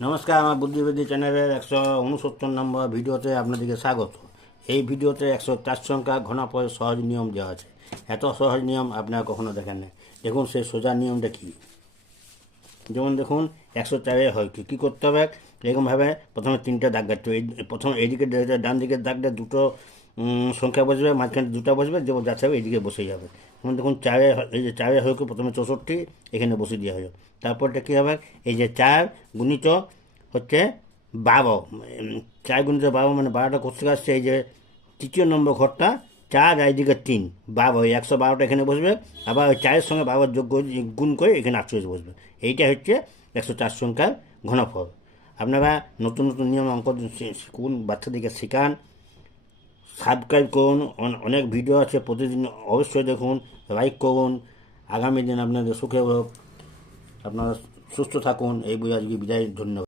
নমস্কার, আমার বুদ্ধিবৃদ্ধি চ্যানেলের 169 নম্বর ভিডিওতে আপনাদেরকে স্বাগত। এই ভিডিওতে 104 সংখ্যা ঘনফলের সহজ নিয়ম দেওয়া আছে। এত সহজ নিয়ম আপনারা কখনো দেখেন না। দেখুন সেই সোজা নিয়মটা কী। যেমন দেখুন 104 হয় কী করতে হবে, এরকমভাবে প্রথমে তিনটা দাগ কাটতে হবে। প্রথমে এইদিকে ডান দিকের দাগটা দুটো সংখ্যা বসবে, মাঝখানে দুটো বসবে, যে যাচ্ছে এইদিকে বসে যাবে। যেমন দেখুন এই যে চারে হয় প্রথমে 64 এখানে বসে দেওয়া হলো। তারপরটা কী হবে, এই যে 4 গুণিত হচ্ছে 12, 4 গুণিত 12 মানে 12টা কোথা থেকে আসছে, এই যে তৃতীয় নম্বর ঘরটা 4 আর এইদিকে 3, 12, ওই 112টা এখানে বসবে। আবার ওই 4-এর সঙ্গে 12 যোগ গুণ করে এখানে 48 বসবে। এইটা হচ্ছে 104 সংখ্যার ঘনফল। আপনারা নতুন নতুন নিয়ম অঙ্ক শিখুন, বাচ্চাদেরকে শেখান, সাবস্ক্রাইব করুন। অনেক ভিডিও আছে, প্রতিদিন অবশ্যই দেখুন, লাইক করুন। আগামী দিন আপনাদের সুখে হোক, আপনারা সুস্থ থাকুন। এই বই আজকে বিদায়, ধন্যবাদ।